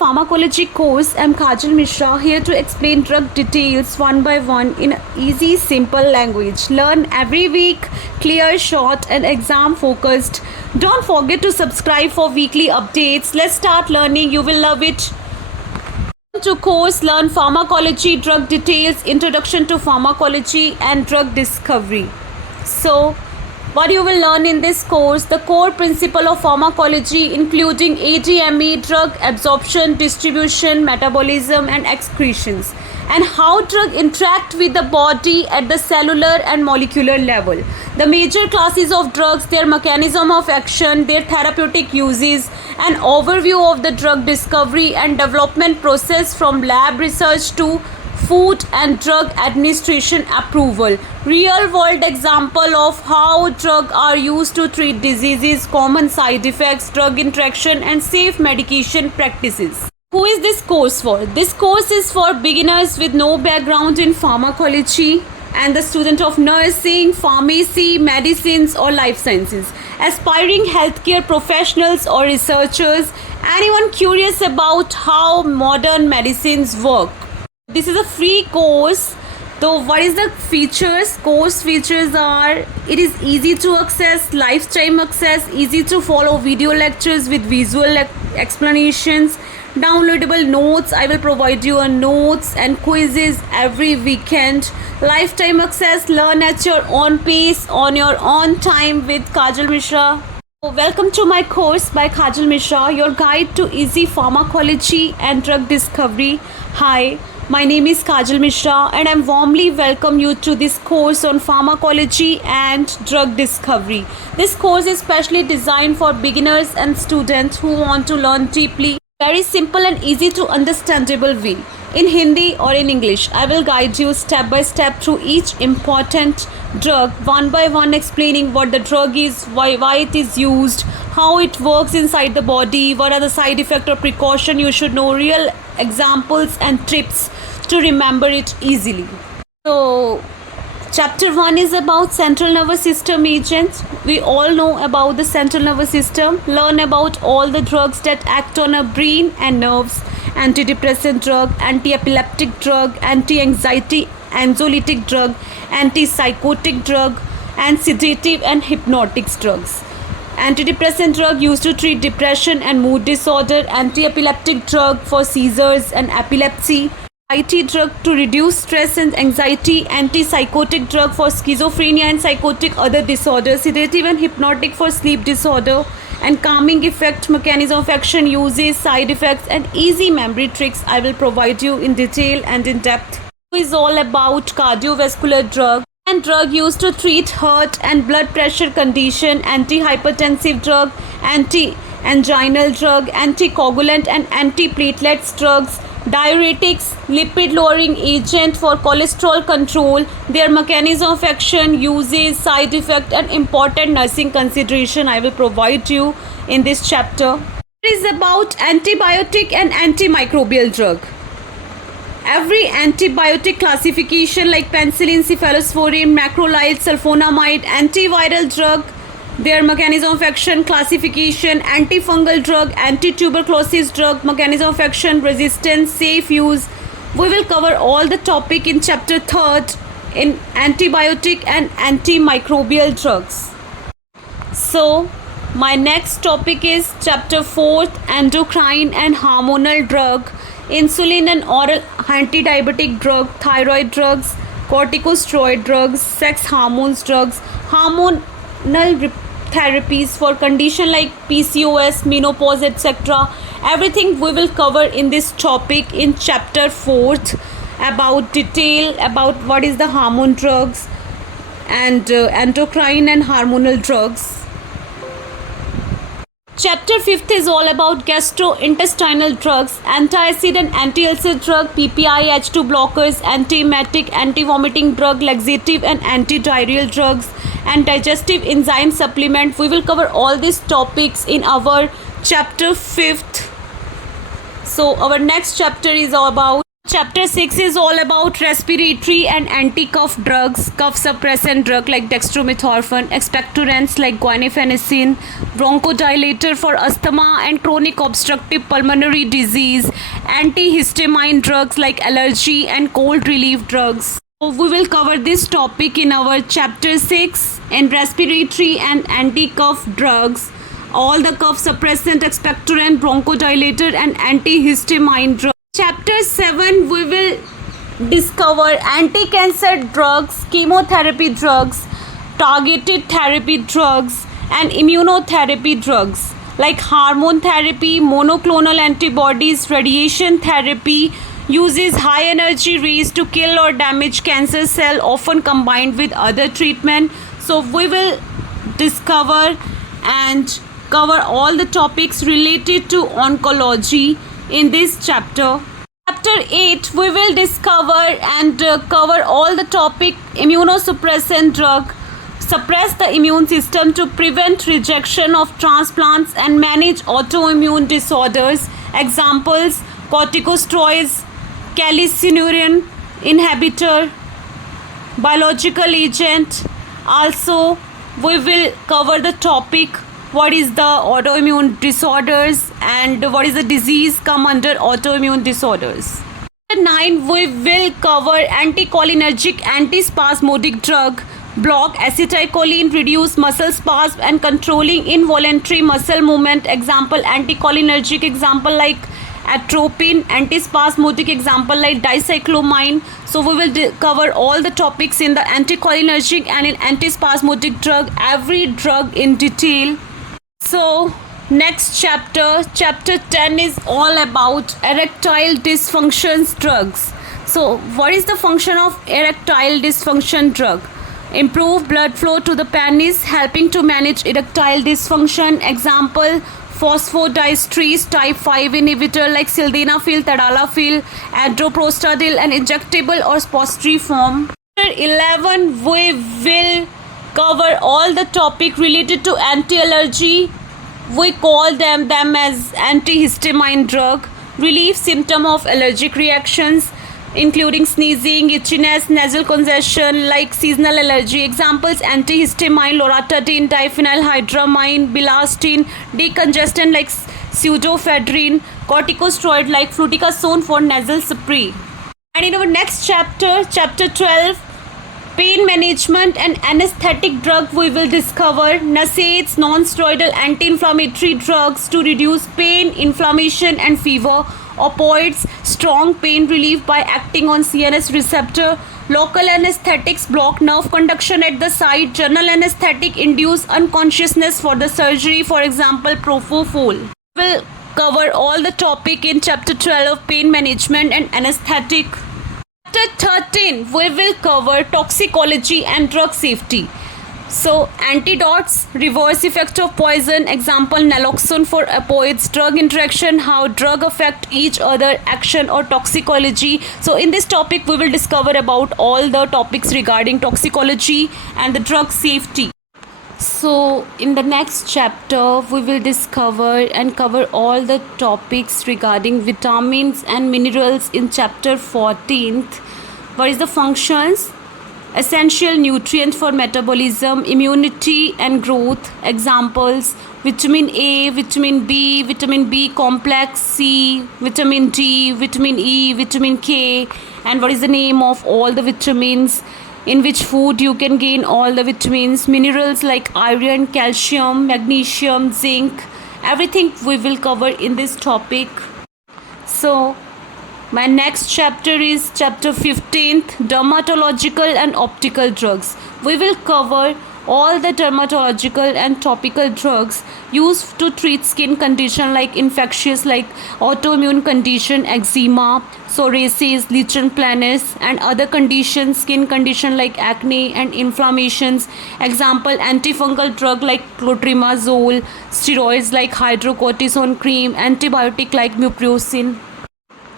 Pharmacology course. I'm Kajal Mishra here to explain drug details one by one in easy, simple language. Learn every week, clear, short, and exam focused. Don't forget to subscribe for weekly updates. Let's start learning. You will love it. To course, learn pharmacology, drug details, introduction to pharmacology, and drug discovery. So, what you will learn in this course: the core principle of pharmacology, including ADME, drug absorption, distribution, metabolism, and excretions, and how drug interact with the body at the cellular and molecular level. The major classes of drugs, their mechanism of action, their therapeutic uses, an overview of the drug discovery and development process from lab research to food and drug administration approval. Real world example of how drugs are used to treat diseases, common side effects, drug interaction, and safe medication practices. Who is this course for? This course is for beginners with no background in pharmacology and the student of nursing, pharmacy, medicines, or life sciences, aspiring healthcare professionals or researchers, anyone curious about how modern medicines work. This is a free course. So what is the features? Course features are: it is easy to access, lifetime access, easy to follow video lectures with visual explanations, downloadable notes. I will provide you a notes and quizzes every weekend. Lifetime access, learn at your own pace, on your own time with Kajal Mishra. Welcome to my course by Kajal Mishra, your guide to easy pharmacology and drug discovery. Hi, my name is Kajal Mishra and I warmly welcome you to this course on pharmacology and drug discovery. This course is specially designed for beginners and students who want to learn deeply, very simple and easy to understandable way. In Hindi or in English, I will guide you step by step through each important drug, one by one, explaining what the drug is, why it is used, how it works inside the body, what are the side effects or precaution you should know, real examples and tips to remember it easily. So, chapter 1 is about central nervous system agents. We all know about the central nervous system. Learn about all the drugs that act on our brain and nerves: antidepressant drug, anti-epileptic drug, anti-anxiety, anxiolytic drug, antipsychotic drug, and sedative and hypnotic drugs. Antidepressant drug used to treat depression and mood disorder, anti-epileptic drug for seizures and epilepsy, anxiety drug to reduce stress and anxiety, antipsychotic drug for schizophrenia and psychotic other disorders, sedative and hypnotic for sleep disorder, and calming effect, mechanism of action, uses, side effects, and easy memory tricks I will provide you in detail and in depth. It is all about cardiovascular drug and drug used to treat heart and blood pressure condition, antihypertensive drug, anti-anginal drug, anticoagulant and antiplatelets drugs, diuretics, lipid lowering agent for cholesterol control, their mechanism of action, uses, side effect, and important nursing consideration I will provide you in this chapter. It is about antibiotic and antimicrobial drug. Every antibiotic classification like penicillin, cephalosporin, macrolide, sulfonamide, antiviral drug, their mechanism of action, classification, antifungal drug, anti-tuberculosis drug, mechanism of action, resistance, safe use. We will cover all the topic in chapter 3rd in antibiotic and antimicrobial drugs. So, my next topic is chapter 4th, endocrine and hormonal drug, insulin and oral anti-diabetic drug, thyroid drugs, corticosteroid drugs, sex hormones drugs, hormonal therapies for condition like PCOS, menopause, etc. Everything we will cover in this topic in chapter 4th, about detail about what is the hormone drugs and endocrine and hormonal drugs. Chapter 5th is all about gastrointestinal drugs, antacid and anti-ulcer drug, PPI, H2 blockers, antiemetic, anti-vomiting drug, laxative and anti-diarrheal drugs, and digestive enzyme supplement. We will cover all these topics in our chapter 5th. So our next chapter is all about Chapter 6 is all about respiratory and anti-cough drugs, cough suppressant drug like dextromethorphan, expectorants like guaifenesin, bronchodilator for asthma and chronic obstructive pulmonary disease, antihistamine drugs like allergy and cold relief drugs. So we will cover this topic in our chapter 6 in respiratory and anti-cough drugs, all the cough suppressant, expectorant, bronchodilator and antihistamine drugs. Chapter 7 we will discover anti-cancer drugs, chemotherapy drugs, targeted therapy drugs and immunotherapy drugs like hormone therapy, monoclonal antibodies, radiation therapy uses high energy rays to kill or damage cancer cell, often combined with other treatment. So we will discover and cover all the topics related to oncology in this chapter. Chapter 8 we will discover and cover all the topic immunosuppressant drug, suppress the immune system to prevent rejection of transplants and manage autoimmune disorders. Examples: corticosteroids, calcineurin inhibitor, biological agent. Also we will cover the topic what is the autoimmune disorders and what is the disease come under autoimmune disorders. Chapter 9 we will cover anticholinergic antispasmodic drug, block acetylcholine, reduce muscle spasm and controlling involuntary muscle movement. Example: anticholinergic, example like atropine, antispasmodic, example like dicyclomine. So we will cover all the topics in the anticholinergic and in antispasmodic drug, every drug in detail. So next chapter, chapter 10 is all about erectile dysfunctions drugs. So what is the function of erectile dysfunction drug? Improve blood flow to the penis, helping to manage erectile dysfunction. Example: phosphodiesterase type 5 inhibitor like sildenafil, tadalafil, androprostadil, and injectable or suppository form. Chapter 11 we will cover all the topic related to anti-allergy. We call them as antihistamine drug, relieve symptom of allergic reactions including sneezing, itchiness, nasal congestion like seasonal allergy. Examples: antihistamine, loratadine, diphenylhydramine, bilastine, decongestant like pseudoephedrine, corticosteroid like fluticasone for nasal spray. And in our next chapter, chapter 12, pain management and anesthetic drug, we will discover NSAIDs, non-steroidal anti-inflammatory drugs to reduce pain, inflammation and fever, opioids, strong pain relief by acting on CNS receptor, local anesthetics block nerve conduction at the site, general anesthetic induce unconsciousness for the surgery, for example propofol. We will cover all the topic in chapter 12, pain management and anesthetic. Chapter 13 we will cover toxicology and drug safety. So antidotes, reverse effect of poison, example naloxone for opioids, drug interaction, how drug affect each other, action or toxicology. So in this topic we will discover about all the topics regarding toxicology and the drug safety. So in the next chapter we will discover and cover all the topics regarding vitamins and minerals in chapter 14th. What is the functions? Essential nutrient for metabolism, immunity and growth. Examples: vitamin A, vitamin B, vitamin B complex, C, vitamin D, vitamin E, vitamin K. And what is the name of all the vitamins? In which food you can gain all the vitamins? Minerals like iron, calcium, magnesium, zinc, everything we will cover in this topic. So my next chapter is chapter 15th, dermatological and optical drugs. We will cover all the dermatological and topical drugs used to treat skin condition like infectious like autoimmune condition, eczema, psoriasis, lichen planus and other conditions, skin condition like acne and inflammations. Example: antifungal drug like clotrimazole, steroids like hydrocortisone cream, antibiotic like mupirocin.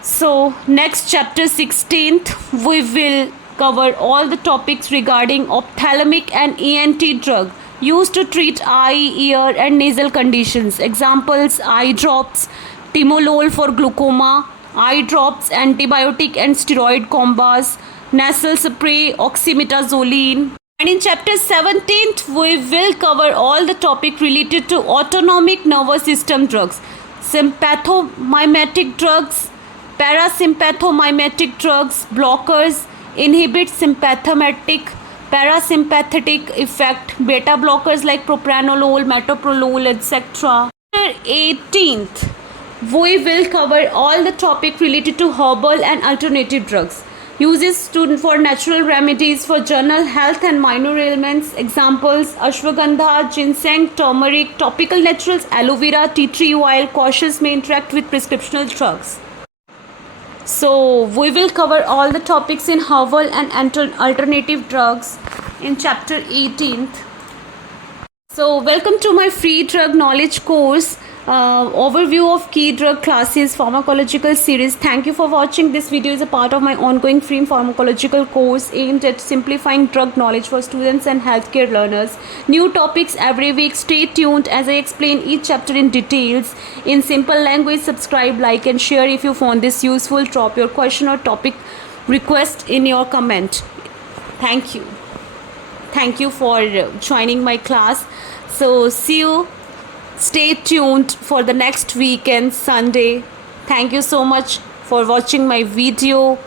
So next chapter 16th we will cover all the topics regarding ophthalmic and ENT drug used to treat eye, ear and nasal conditions. Examples: eye drops, timolol for glaucoma, eye drops, antibiotic and steroid combos, nasal spray, oxymetazoline. And in chapter 17th, we will cover all the topic related to autonomic nervous system drugs, sympathomimetic drugs, parasympathomimetic drugs, blockers, inhibit sympathetic, parasympathetic effect, beta blockers like propranolol, metoprolol, etc. Chapter 18th, we will cover all the topic related to herbal and alternative drugs. Uses for natural remedies for general health and minor ailments. Examples: ashwagandha, ginseng, turmeric, topical naturals, aloe vera, tea tree oil. Cautious may interact with prescriptional drugs. So we will cover all the topics in herbal and alternative drugs in chapter 18th. So welcome to my free drug knowledge course. Overview of key drug classes pharmacological series. Thank you for watching. This video is a part of my ongoing free pharmacological course aimed at simplifying drug knowledge for students and healthcare learners. New topics every week. Stay tuned as I explain each chapter in details in simple language. Subscribe, like and share if you found this useful. Drop your question or topic request in your comment. Thank you. Thank you for joining my class. So see you. Stay tuned for the next weekend, Sunday. Thank you so much for watching my video.